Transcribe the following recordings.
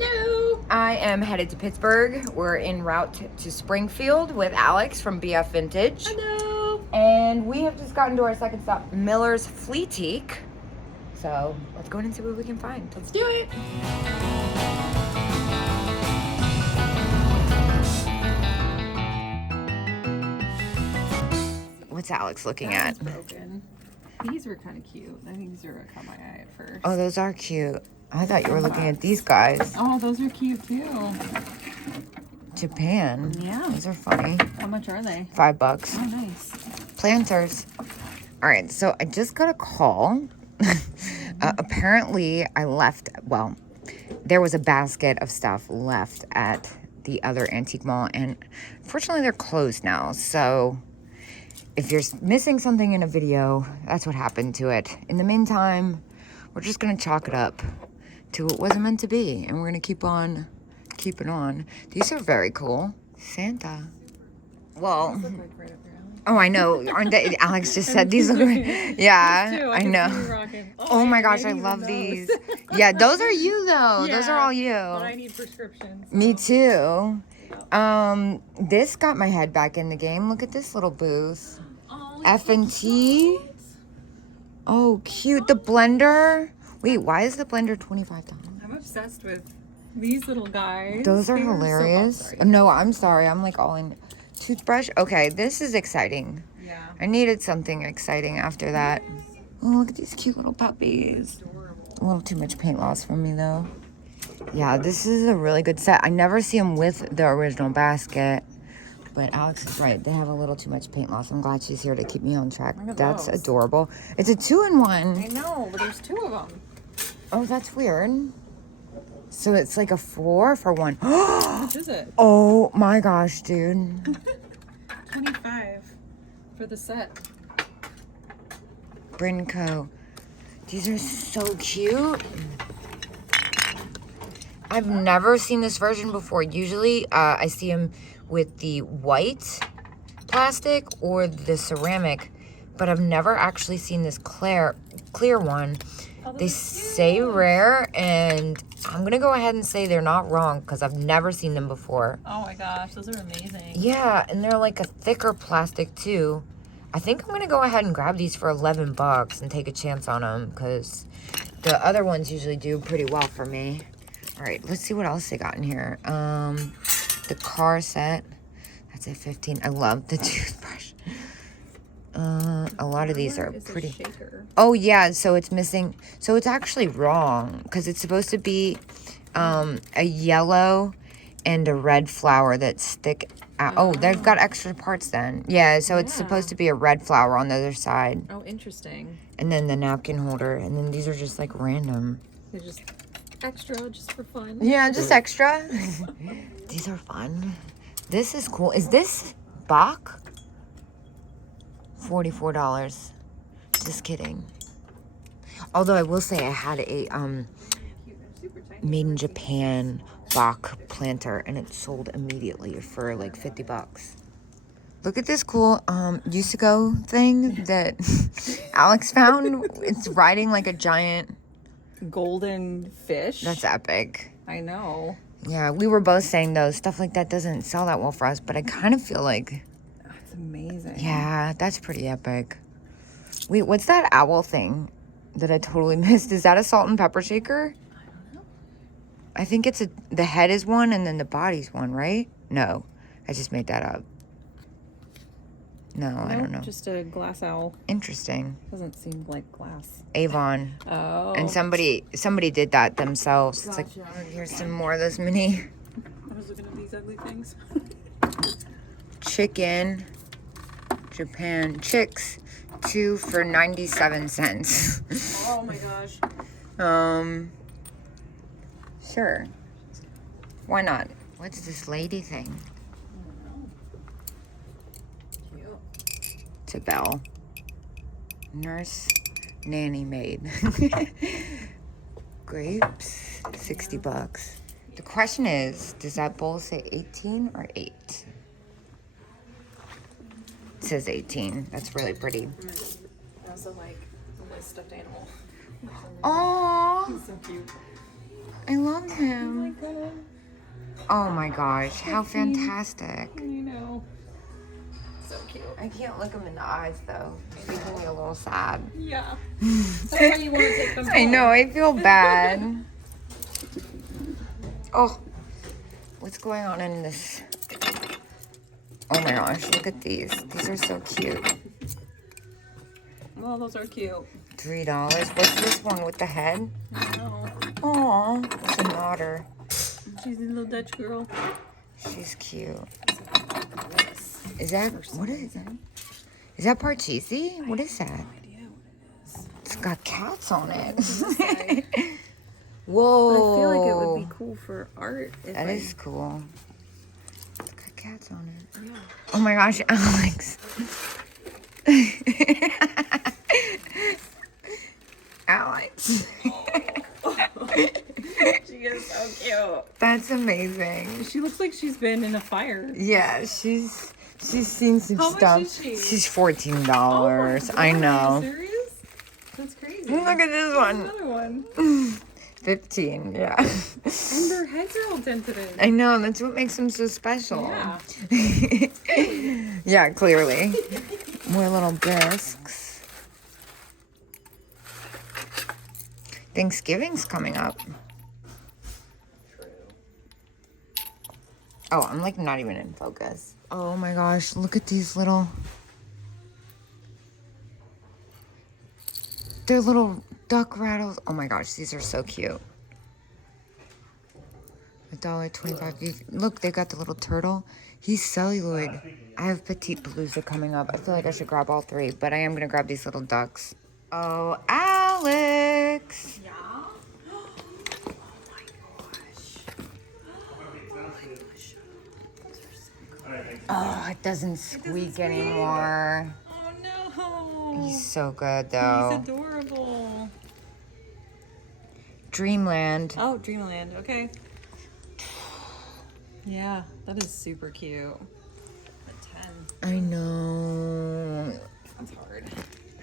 Hello. I am headed to Pittsburgh. We're en route to Springfield with Alex from BF Vintage. Hello. And we have just gotten to our second stop, Miller's Fleatique. So let's go in and see what we can find. Let's do it. What's Alex looking That at? is broken. These were kind of cute. I think these are what caught my eye at first. Oh, those are cute. I thought you were looking at these guys. Oh, those are cute too. Japan. Yeah. These are funny. How much are they? $5. Oh, nice. Planters. All right, so I just got a call. Apparently, I left, well, there was a basket of stuff left at the other antique mall, and fortunately, they're closed now. So if you're missing something in a video, that's what happened to it. In the meantime, we're just going to chalk it up to what wasn't meant to be, and we're going to keep on keeping on. These are very cool. Santa. Well, These look like right up your alley. oh, I know. Aren't they? Alex just said these look like, yeah, I know. Oh my gosh, I love these. Yeah, those are you though. Those are all you. But I need prescriptions. So. Me too. This got my head back in the game. Look at this little booth. Oh, F&T. Oh, cute. The blender. Wait, why is the blender $25? I'm obsessed with these little guys. Those are They hilarious. So, No, I'm sorry. I'm like all in. Toothbrush. Okay, this is exciting. yeah. I needed something exciting after that. Oh, look at these cute little puppies. Adorable. A little too much paint loss for me, though. Yeah, this is a really good set. I never see them with the original basket. But Alex is right. They have a little too much paint loss. I'm glad she's here to keep me on track. Look at That's those. adorable. It's a 2-in-1. I know, but there's two of them. Oh, that's weird. So it's like a 4 for 1. How much is it? Oh my gosh, dude. $25 for the set. Brinco. These are so cute. I've never seen this version before. Usually I see them with the white plastic or the ceramic, but I've never actually seen this clear one. Oh, They say rare, and I'm gonna go ahead and say they're not wrong because I've never seen them before. Oh my gosh, those are amazing. Yeah, and they're like a thicker plastic too. I think I'm gonna go ahead and grab these for $11 and take a chance on them because the other ones usually do pretty well for me. All right, let's see what else they got in here. The car set, that's at $15. I love the toothbrush. A lot of these are pretty. Oh yeah, so it's missing. So it's actually wrong because it's supposed to be a yellow and a red flower that stick out. Oh, they've got extra parts then. Yeah, so it's supposed to be a red flower on the other side. Oh, interesting. And then the napkin holder, and then these are just like random. They're just extra, just for fun. Yeah, just extra. These are fun. This is cool. Is this Bach? $44. Just kidding. Although I will say I had a made in Japan Bach planter and it sold immediately for like $50. Look at this cool used to go thing that Alex found. It's riding like a giant Golden fish. That's epic. I know. Yeah, we were both saying though, stuff like that doesn't sell that well for us, but I kind of feel like, That's amazing. yeah, that's pretty epic. Wait, what's that owl thing that I totally missed? Is that a salt and pepper shaker? I don't know. I think it's the head is one and then the body's one, right? No, I just made that up. No, I don't know. Just a glass owl. Interesting. Doesn't seem like glass. Avon. Oh. And somebody did that themselves. It's like, Gotcha. here's some more of those mini I was looking at these ugly things. chicken, Japan chicks, 2 for 97 cents. Oh my gosh. Sure. Why not? What's this lady thing? It's a bell. Nurse, nanny maid. Grapes, $60. The question is, does that bowl say 18 or 8? It says 18. That's really pretty. I also like a stuffed animal. Aww, He's so cute. I love him. Oh Oh my gosh, how 15. fantastic. I know. So cute. I can't look him in the eyes though. It's making me a little sad. Yeah. That's why you want to take them home. I know, I feel bad. Oh, what's going on in this? Oh my gosh, look at these. These are so cute. Oh, those are cute. $3. What's this one with the head? I know. Aw, it's an otter. She's a little Dutch girl. She's cute. Is that, what is that? Is that Parcheesi? What is that? No idea what it is. It's got cats on it. Say. Whoa. I feel like it would be cool for art. If That is cool. It's got cats on it. Yeah. Oh my gosh, Alex. Alex. She is so cute. That's amazing. She looks like she's been in a fire. Yeah, she's seen some How much stuff. is she? She's $14. Oh my I God, know. Are you serious? That's crazy. Look at this one. Another one. 15, yeah. And their heads are all dented in. I know, that's what makes them so special. Yeah. Yeah, clearly. More little bisques. Thanksgiving's coming up. Oh, I'm like not even in focus. Oh my gosh, look at these little... They're little duck rattles. Oh my gosh, these are so cute. $1.25. Look, they got the little turtle. He's celluloid. I have Petite Palooza coming up. I feel like I should grab all three, but I am going to grab these little ducks. Oh, Alex. Yeah. Oh my gosh. Oh, it doesn't squeak anymore. Oh no. He's so good, He's though. adorable. Dreamland. Oh, Dreamland. Okay. Yeah, that is super cute. A 10. I know. That's hard.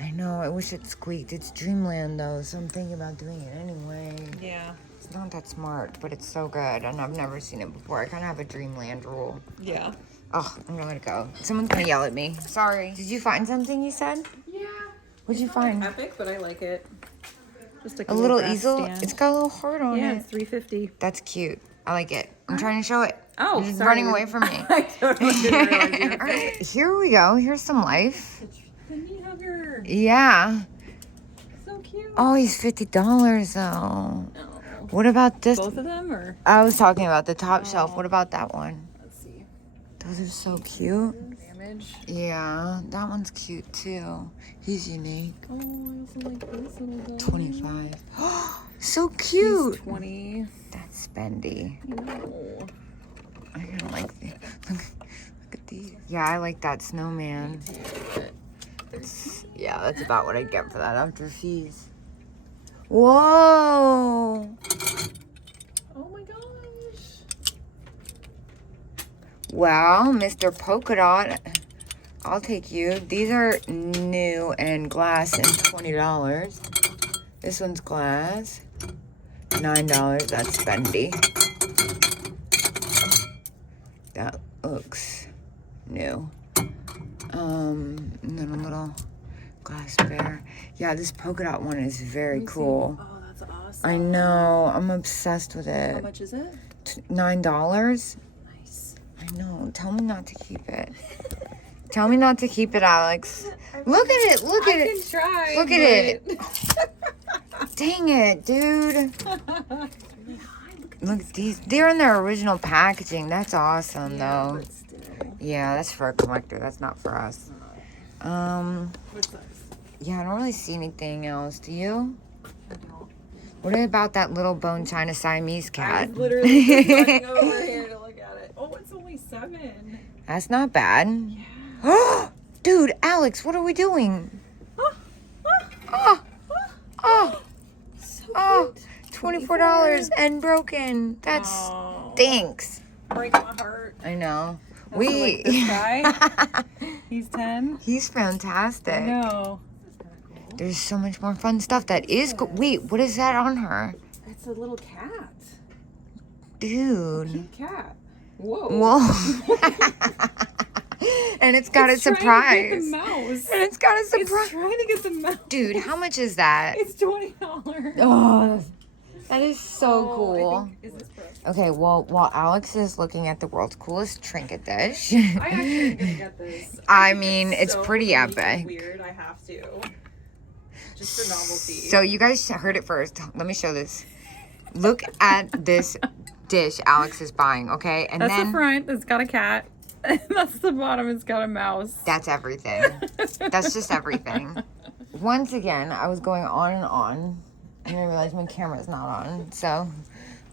I know. I wish it squeaked. It's Dreamland, though, so I'm thinking about doing it anyway. Yeah. It's not that smart, but it's so good, and I've never seen it before. I kind of have a Dreamland rule. Yeah. Oh, I'm gonna let it go. Someone's gonna yell at me. Sorry. Did you find something you said? Yeah. What'd you find? Epic, but I like it. Just like A little grass easel? stand. It's got a little heart on Yeah, it. it's $3.50. That's cute. I like it. I'm trying to show it. Oh, You're just sorry. running away from me. I totally didn't realize you were All right, here we go. Here's some life. The knee hugger. Yeah. So cute. Oh, he's $50 though. Oh. What about this? Both of them, or? I was talking about the top shelf. What about that one? Let's see. Those are so cute. Damage. Yeah, that one's cute too. He's unique. Oh, I also like this little guy. 25. So cute. He's 20. That's spendy. No. I kind of like these. Look at these. Yeah, I like that snowman. Yeah, that's about what I'd get for that after fees. Whoa! Oh my gosh. Well, Mr. Polka Dot, I'll take you. These are new and glass and $20. This one's glass. $9. That's spendy. That looks new. And then a little glass bear. Yeah, this polka dot one is very cool. Oh, that's awesome. I know. I'm obsessed with How it. much is it? $9. Nice. I know. Tell me not to keep it. Tell me not to keep it, Alex. Look at it. Look at I it. can try. Look at it. Dang it, dude. Look, they're in their original packaging. That's awesome, though. But still. Yeah, that's for a collector. That's not for us. What's this? Yeah, I don't really see anything else. Do you? No. What about that little bone china Siamese I cat? was literally just running over here to look at it. Oh, it's only 7. That's not bad. Yeah. Dude, Alex, what are we doing? Oh, oh, So oh, cute. $24 and broken. That's stinks. Break my heart. I know. Also, like this guy. He's 10. He's fantastic. I know. This is kind of cool. There's so much more fun stuff that is cool. Wait, what is that on her? It's a little cat. Dude. Cute cat. Whoa. Whoa. And it's got a surprise. Trying to get the mouse. And it's got a surprise. It's trying to get the mouse. Dude, how much is that? It's $20. Oh, that is so cool. I think, is this for us? Okay, well, while Alex is looking at the world's coolest trinket dish, I actually am gonna get this. I mean, it's so pretty unique and epic. Weird, I have to. Just for novelty. So you guys heard it first. Let me show this. Look at this dish Alex is buying, okay? And that's then the front. It's got a cat. And that's the bottom. It's got a mouse. that's everything. That's just everything. Once again, I was going on, and I realized my camera's not on, so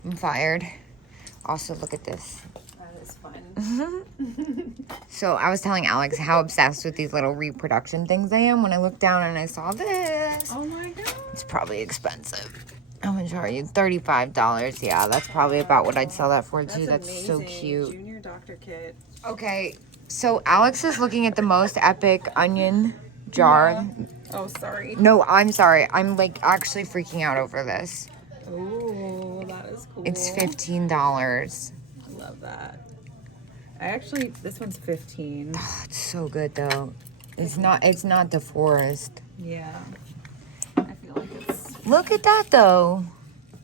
I'm fired. Also, look at this. That is fun. So I was telling Alex how obsessed with these little reproduction things I am when I looked down and I saw this. Oh my god. It's probably expensive. How much are you? $35. Yeah, that's probably about what I'd sell that for too. That's so amazing. cute. Junior Doctor Kit. Okay, so Alex is looking at the most epic onion jar. Oh, sorry. No, I'm sorry. I'm like actually freaking out over this. Oh, that is cool. It's $15. I love that. This one's 15. Oh, it's so good though. It's not DeForest. Yeah. I feel like it's, Look at that though.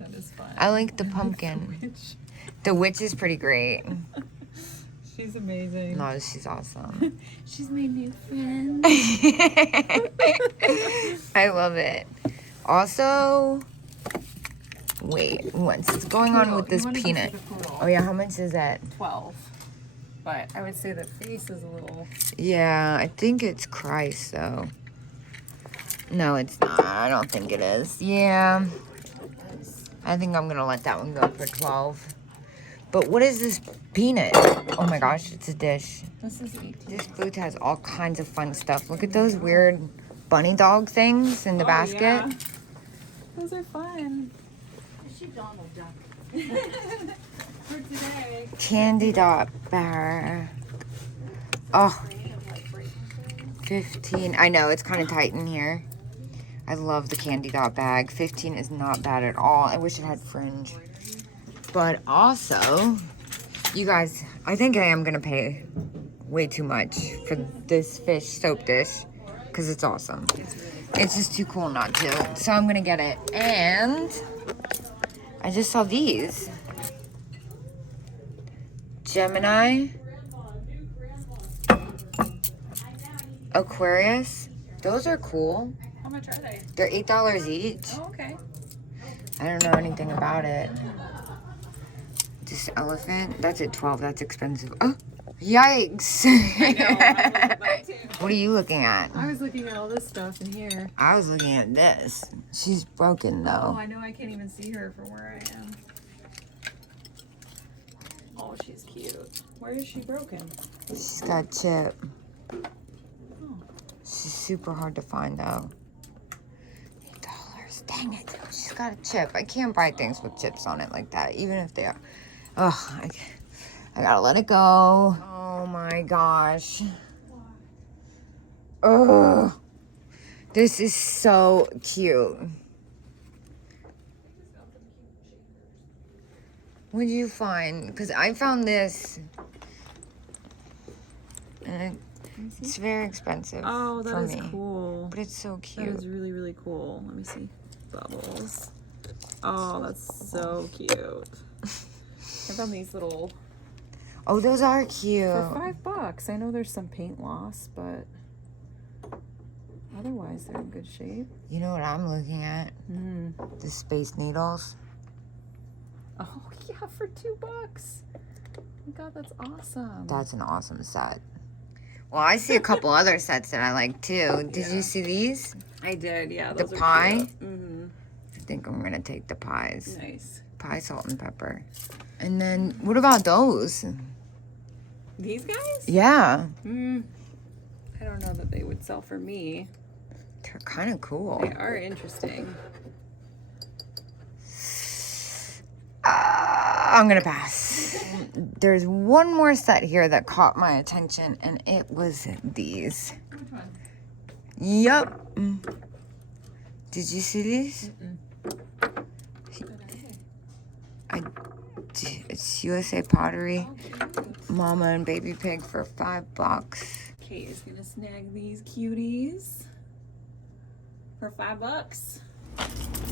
that is fun. I like the pumpkin. Witch. The witch is pretty great. She's amazing. No, she's awesome. She's my new friend. I love it. Also, wait, what's going on with this peanut? Oh yeah, how much is that? 12. But I would say the face is a little. Yeah, I think it's Christ though. No, it's not. I don't think it is. Yeah. I think I'm gonna let that one go for 12. But what is this peanut? Oh my gosh, it's a dish. This is 18. This booth has all kinds of fun stuff. Look at those weird bunny dog things in the basket. Yeah. Those are fun. Is she Donald Duck? For today. Candy dot bar. Oh, 15. I know, it's kind of tight in here. I love the candy dot bag. 15 is not bad at all. I wish it had fringe. But also, you guys, I think I am going to pay way too much for this fish soap dish because it's awesome. It's just too cool not to. So I'm going to get it. And I just saw these. Gemini. Aquarius. Those are cool. How much are they? They're $8 each. Oh, okay. I don't know anything about it. This elephant, that's at 12. That's expensive. Oh, yikes. I know, I looked at that too. What are you looking at? I was looking at all this stuff in here. I was looking at this. She's broken Oh, though. I know I can't even see her from where I am. Oh, she's cute. Where is she broken? She's got chip. Oh. She's super hard to find though. $8. Dang it. She's got a chip. I can't buy things with chips on it like that, even if they are. Oh, I gotta let it go. Oh my gosh. Ugh. This is so cute. What did you find? Because I found this. And it's very expensive Oh, for that is me. cool. But it's so That cute. is really, really cool. Let me see. Bubbles. Oh, that's so cute. I found these little Oh, those are cute. for $5. I know there's some paint loss, but otherwise they're in good shape. You know what I'm looking at? Mm. The Space Needles. Oh yeah, for $2. Oh my god, that's awesome. That's an awesome set. Well, I see a couple other sets that I like too. Did you see these? I did, yeah. The Those are pie? cute. Mm-hmm. I think I'm gonna take the pies. Nice. Pie, salt, and pepper. And then, what about those? These guys? Yeah, I don't know that they would sell for me. they're kind of cool. They are interesting. I'm gonna pass. There's one more set here that caught my attention, and it was these. Which one? Yup. Did you see these? It's USA Pottery. Okay. Mama and baby pig for $5. Kate is gonna snag these cuties for $5.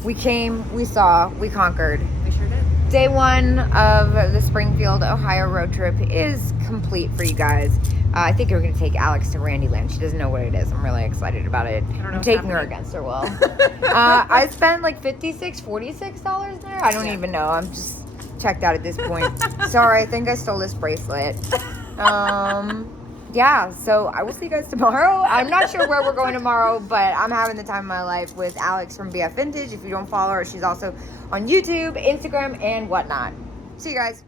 We came, we saw, we conquered. We sure did. Day 1 of the Springfield, Ohio road trip is complete for you guys. I think we're going to take Alex to Randyland. She doesn't know what it is. I'm really excited about it. don't know I'm what's taking her happening. against her will. I spent like $46 there. I don't even know. I'm just checked out at this point. Sorry, I think I stole this bracelet. Yeah, so I will see you guys tomorrow. I'm not sure where we're going tomorrow, but I'm having the time of my life with Alex from BF Vintage. If you don't follow her, she's also on YouTube, Instagram, and whatnot. See you guys.